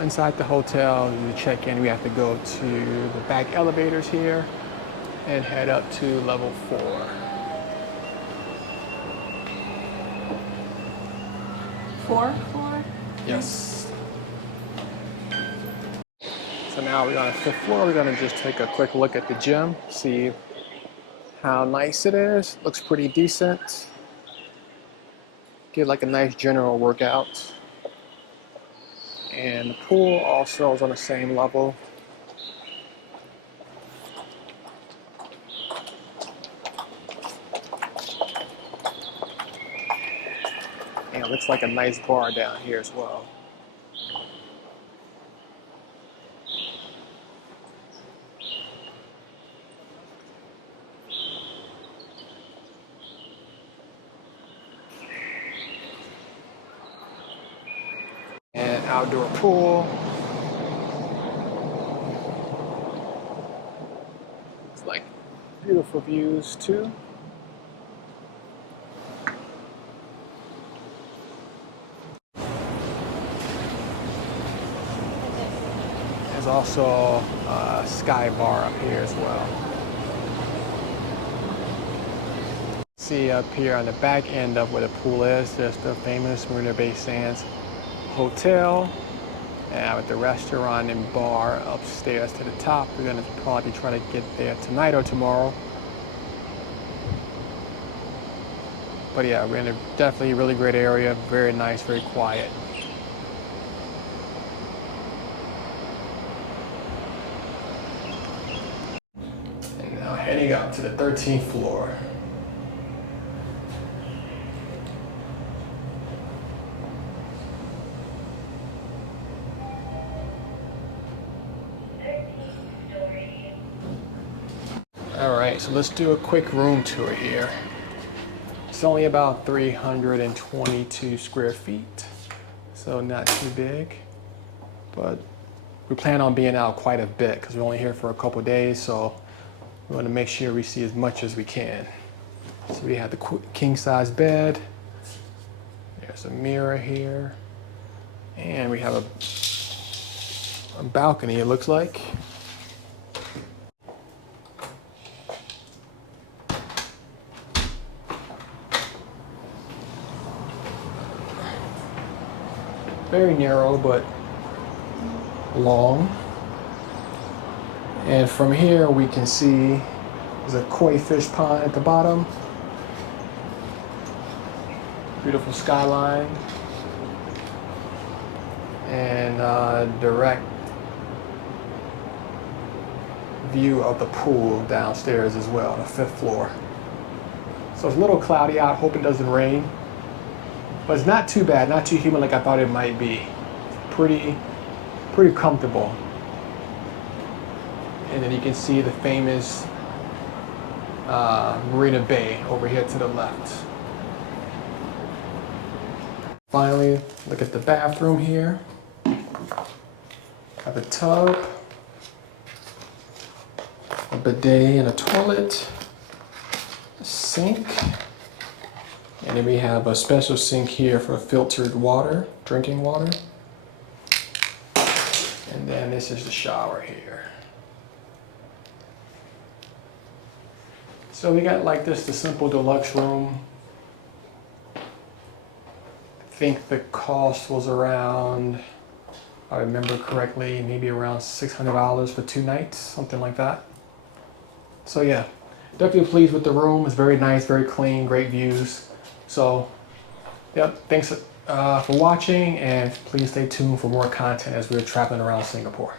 inside the hotel, to check in, we have to go to the back elevators here and head up to level 4. Fourth floor? Yes. So now we're on the 5th floor. We're gonna just take a quick look at the gym, see how nice it is. Looks pretty decent. Get like a nice general workout. And the pool also is on the same level. And it looks like a nice bar down here as well. And outdoor pool. It's like beautiful views too. There's also a sky bar up here as well. See up here on the back end of where the pool is, there's the famous Marina Bay Sands Hotel. And with the restaurant and bar upstairs to the top. We're gonna probably try to get there tonight or tomorrow. But yeah, we're in a definitely really great area, very nice, very quiet. And now heading up to the 13th floor. All right, so let's do a quick room tour here. It's only about 322 square feet, so not too big, but we plan on being out quite a bit because we're only here for a couple of days, so we want to make sure we see as much as we can. So we have the king size bed, there's a mirror here, and we have a balcony, it looks like. Very narrow, but long. And from here we can see there's a koi fish pond at the bottom. Beautiful skyline. And direct view of the pool downstairs as well, the 5th floor. So it's a little cloudy out, hope it doesn't rain. But it's not too bad, not too humid like I thought it might be. Pretty comfortable. And then you can see the famous Marina Bay over here to the left. Finally, look at the bathroom here. Have a tub, a bidet and a toilet, a sink. And then we have a special sink here for filtered water, drinking water. And then this is the shower here. So we got like this, the simple deluxe room. I think the cost was around, if I remember correctly, maybe around $600 for 2 nights, something like that. So yeah, definitely pleased with the room. It's very nice, very clean, great views. So, yep, thanks for watching, and please stay tuned for more content as we're traveling around Singapore.